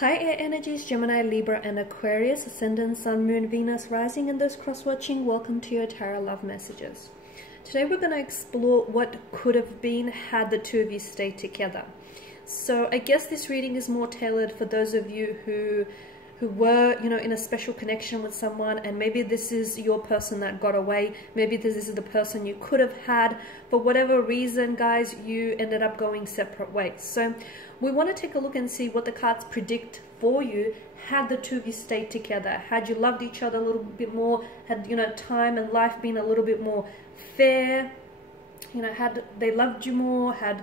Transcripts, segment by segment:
Hi Air Energies, Gemini, Libra and Aquarius, Ascendant, Sun, Moon, Venus, Rising, and those cross-watching, welcome to your Tarot Love Messages. Today we're going to explore what could have been had the two of you stayed together. So I guess this reading is more tailored for those of you who were, in a special connection with someone, and maybe this is your person that got away, maybe this is the person you could have had. For whatever reason, guys, you ended up going separate ways. So we want to take a look and see what the cards predict for you had the two of you stayed together, had you loved each other a little bit more, had, time and life been a little bit more fair, had they loved you more, had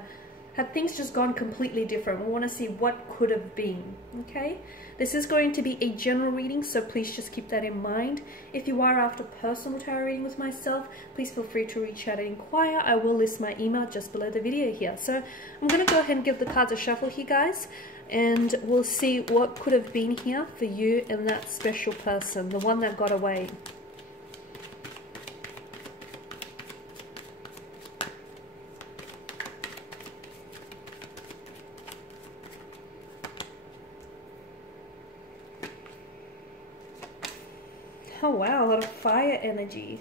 things just gone completely different. We want to see what could have been, okay? This is going to be a general reading, so please just keep that in mind. If you are after personal tarot reading with myself, please feel free to reach out and inquire. I will list my email just below the video here. So I'm going to go ahead and give the cards a shuffle here, guys, and we'll see what could have been here for you and that special person, the one that got away. Oh wow, a lot of fire energy.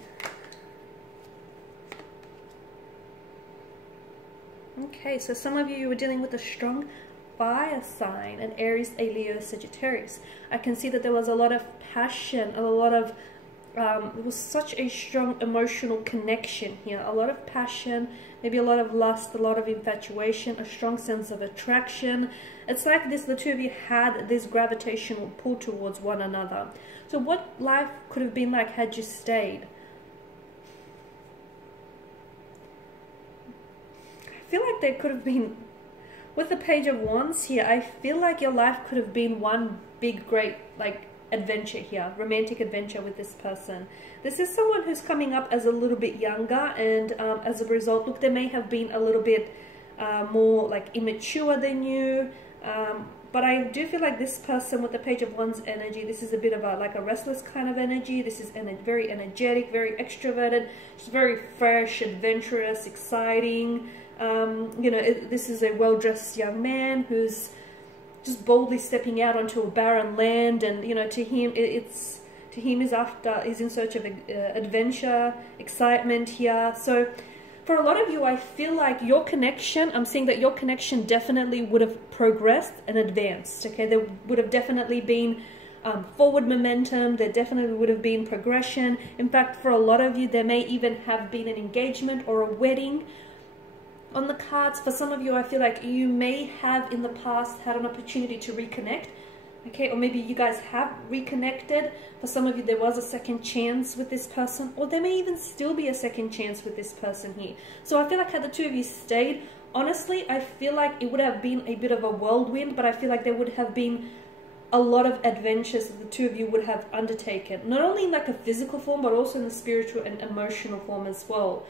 Okay, so some of you were dealing with a strong fire sign, an Aries, a Leo, Sagittarius. I can see that there was a lot of passion, a lot of, it was such a strong emotional connection here. A lot of passion, maybe a lot of lust, a lot of infatuation, a strong sense of attraction. It's like the two of you had this gravitational pull towards one another. So what life could have been like had you stayed? I feel like there could have been, with the Page of Wands here, I feel like your life could have been one big, great, adventure here, romantic adventure with this person. This is someone who's coming up as a little bit younger, and as a result, look, they may have been a little bit more immature than you. But I do feel like this person with the Page of Wands energy, this is a bit of a restless kind of energy. This is very energetic, very extroverted, just very fresh, adventurous, exciting. This is a well-dressed young man who's just boldly stepping out onto a barren land, and to him he's in search of adventure, excitement here. So for a lot of you, I feel like your connection, I'm seeing that your connection definitely would have progressed and advanced, okay? There would have definitely been forward momentum, there definitely would have been progression. In fact, for a lot of you, there may even have been an engagement or a wedding on the cards. For some of you, I feel like you may have in the past had an opportunity to reconnect, okay, or maybe you guys have reconnected. For some of you, there was a second chance with this person, or there may even still be a second chance with this person here. So I feel like had the two of you stayed, honestly, I feel like it would have been a bit of a whirlwind, but I feel like there would have been a lot of adventures that the two of you would have undertaken, not only in a physical form, but also in the spiritual and emotional form as well.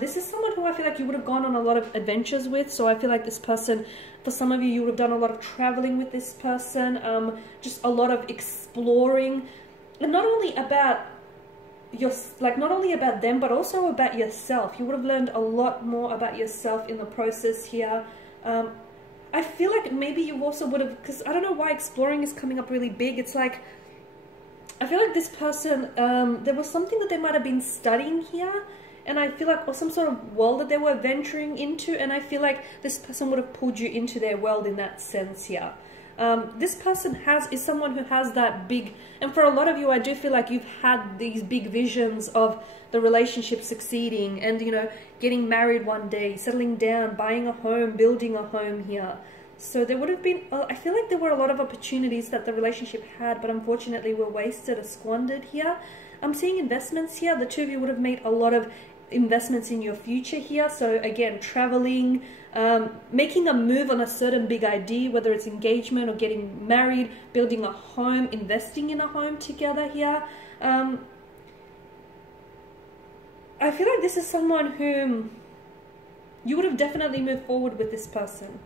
This is someone who I feel like you would have gone on a lot of adventures with. So I feel like this person, for some of you, you would have done a lot of traveling with this person, just a lot of exploring, and not only about not only about them, but also about yourself. You would have learned a lot more about yourself in the process here. I feel like maybe you also would have, because I don't know why exploring is coming up really big. It's like, I feel like this person, there was something that they might have been studying here, and I feel like, or some sort of world that they were venturing into, and I feel like this person would have pulled you into their world in that sense here. This person is someone who has that big, and for a lot of you, I do feel like you've had these big visions of the relationship succeeding and, getting married one day, settling down, buying a home, building a home here. So there would have been, I feel like there were a lot of opportunities that the relationship had, but unfortunately were wasted or squandered here. I'm seeing investments here. The two of you would have made a lot of investments in your future here. So again, traveling, making a move on a certain big idea, whether it's engagement or getting married, building a home, investing in a home together here. I feel like this is someone whom you would have definitely moved forward with this person.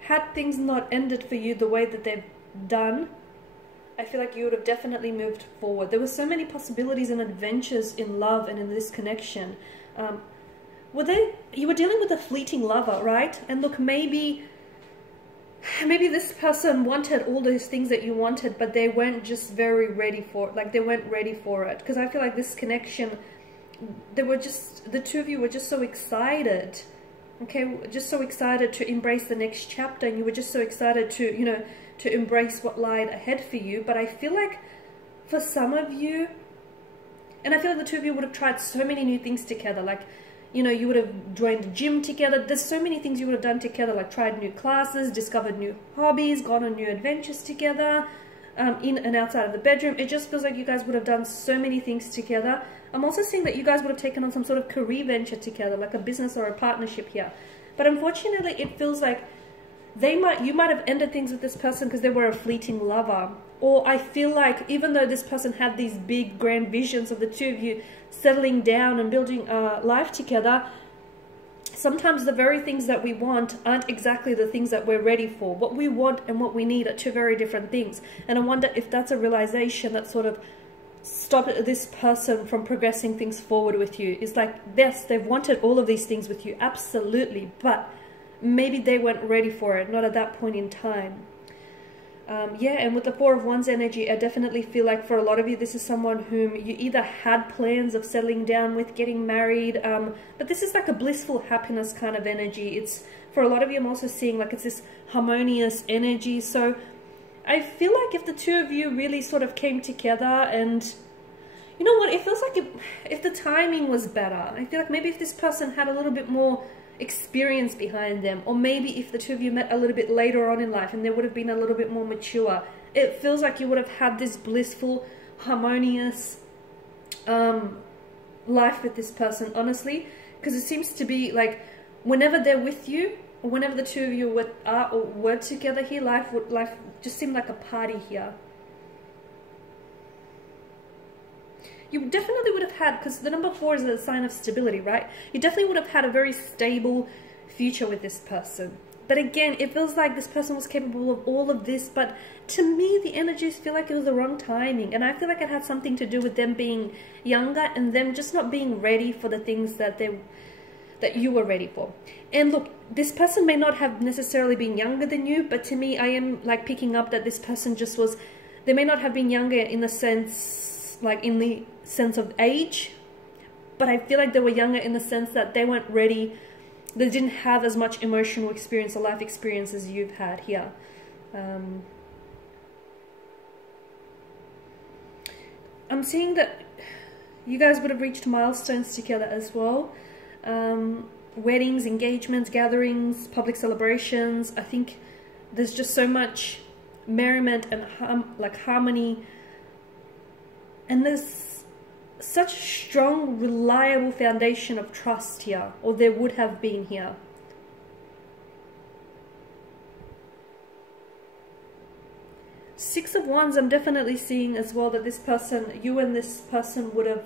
Had things not ended for you the way that they've done, I feel like you would have definitely moved forward. There were so many possibilities and adventures in love and in this connection. You were dealing with a fleeting lover, right? And look, maybe maybe this person wanted all those things that you wanted, but they weren't just very ready for it. Like, they weren't ready for it. Because I feel like this connection, the two of you were just so excited. Okay, just so excited to embrace the next chapter, and you were just so excited to, you know, to embrace what lied ahead for you. But I feel like for some of you, and I feel like the two of you would have tried so many new things together. Like, you know, you would have joined the gym together. There's so many things you would have done together, like tried new classes, discovered new hobbies, gone on new adventures together, in and outside of the bedroom. It just feels like you guys would have done so many things together. I'm also seeing that you guys would have taken on some sort of career venture together, like a business or a partnership here. But unfortunately, it feels like you might have ended things with this person because they were a fleeting lover. Or I feel like even though this person had these big grand visions of the two of you settling down and building a life together, sometimes the very things that we want aren't exactly the things that we're ready for. What we want and what we need are two very different things. And I wonder if that's a realization that sort of stopped this person from progressing things forward with you. It's like, yes, they've wanted all of these things with you, absolutely, but maybe they weren't ready for it, not at that point in time. Yeah, and with the Four of Wands energy, I definitely feel like for a lot of you, this is someone whom you either had plans of settling down with, getting married, but this is like a blissful happiness kind of energy. It's, for a lot of you, I'm also seeing like it's this harmonious energy. So I feel like if the two of you really sort of came together, and you know what, it feels like if the timing was better, I feel like maybe if this person had a little bit more experience behind them, or maybe if the two of you met a little bit later on in life and they would have been a little bit more mature, it feels like you would have had this blissful, harmonious life with this person, honestly, because it seems to be like whenever they're with you, or whenever the two of you were together here, life just seemed like a party here. You definitely would have had, because the number 4 is a sign of stability, right? You definitely would have had a very stable future with this person. But again, it feels like this person was capable of all of this, but to me, the energies feel like it was the wrong timing. And I feel like it had something to do with them being younger and them just not being ready for the things that you were ready for. And look, this person may not have necessarily been younger than you, but to me, I am like picking up that this person just was, they may not have been younger in the sense, like in the sense of age, but I feel like they were younger in the sense that they weren't ready, they didn't have as much emotional experience or life experience as you've had here. I'm seeing that you guys would have reached milestones together as well. Weddings, engagements, gatherings, public celebrations. I think there's just so much merriment and harmony, and there's such a strong, reliable foundation of trust here, or there would have been here. Six of Wands, I'm definitely seeing as well that this person, you and this person would have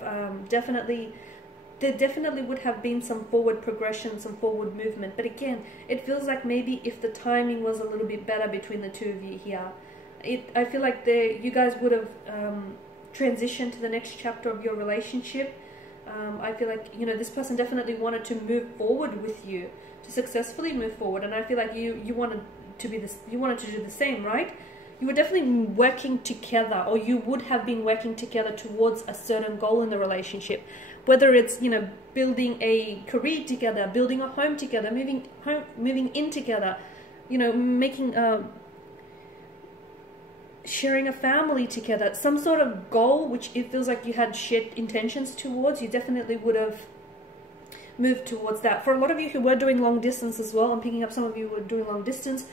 there definitely would have been some forward progression, some forward movement. But again, it feels like maybe if the timing was a little bit better between the two of you here, I feel like you guys would have transitioned to the next chapter of your relationship. I feel like, you know, this person definitely wanted to move forward with you, to successfully move forward, and I feel like you wanted to do the same, right? You were definitely working together, or you would have been working together towards a certain goal in the relationship. Whether it's, you know, building a career together, building a home together, moving in together, you know, making sharing a family together, some sort of goal which it feels like you had shared intentions towards, you definitely would have moved towards that. For a lot of you who were doing long distance as well, I'm picking up some of you who were doing long distance,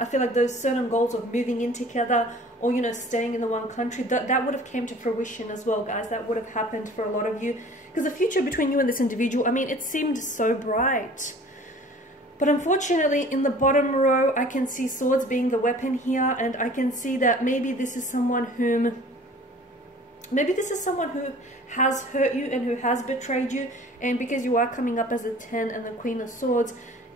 I feel like those certain goals of moving in together, or, you know, staying in the one country, that would have came to fruition as well, guys. That would have happened for a lot of you, because the future between you and this individual, I mean, it seemed so bright. But unfortunately, in the bottom row, I can see swords being the weapon here, and I can see that maybe this is someone who has hurt you and who has betrayed you, and because you are coming up as a 10 and the Queen of Swords,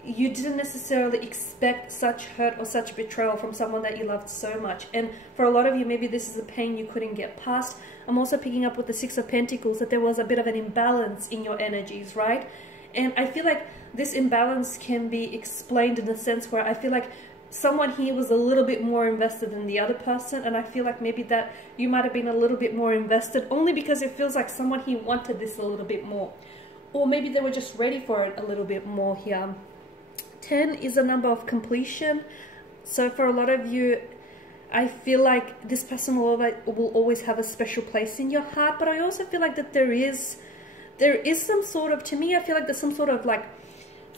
you didn't necessarily expect such hurt or such betrayal from someone that you loved so much. And for a lot of you, maybe this is a pain you couldn't get past. I'm also picking up with the Six of Pentacles that there was a bit of an imbalance in your energies, right? And I feel like this imbalance can be explained in the sense where I feel like someone here was a little bit more invested than the other person, and I feel like maybe that you might have been a little bit more invested only because it feels like someone here wanted this a little bit more, or maybe they were just ready for it a little bit more here. 10 is a number of completion, so for a lot of you, I feel like this person will always have a special place in your heart, but I also feel like that there is some sort of, to me, I feel like there's some sort of like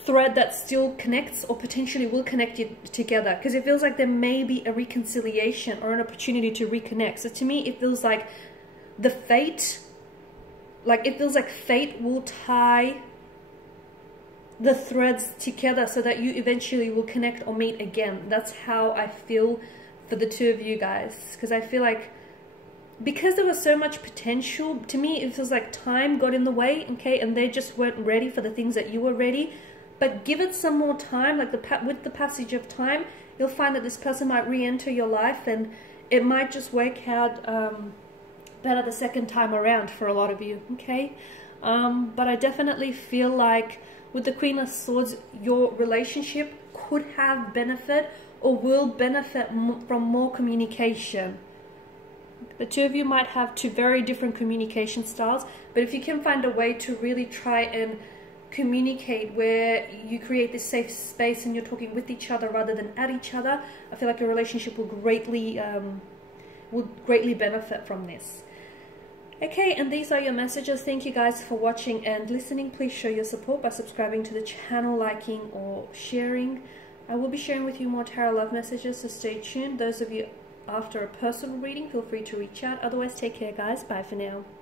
thread that still connects or potentially will connect you together, because it feels like there may be a reconciliation or an opportunity to reconnect. So to me, it feels like the fate, like it feels like fate will tie the threads together so that you eventually will connect or meet again. That's how I feel for the two of you guys, because I feel like because there was so much potential, to me it feels like time got in the way, okay, and they just weren't ready for the things that you were ready. But give it some more time, like with the passage of time, you'll find that this person might re-enter your life, and it might just work out better the second time around for a lot of you, okay? But I definitely feel like with the Queen of Swords, your relationship could have benefit or will benefit from more communication. The two of you might have two very different communication styles, but if you can find a way to really try and communicate where you create this safe space and you're talking with each other rather than at each other, I feel like your relationship will greatly benefit from this. Okay, and these are your messages. Thank you guys for watching and listening. Please show your support by subscribing to the channel, liking or sharing. I will be sharing with you more tarot love messages, so stay tuned. Those of you after a personal reading, feel free to reach out. Otherwise, take care guys. Bye for now.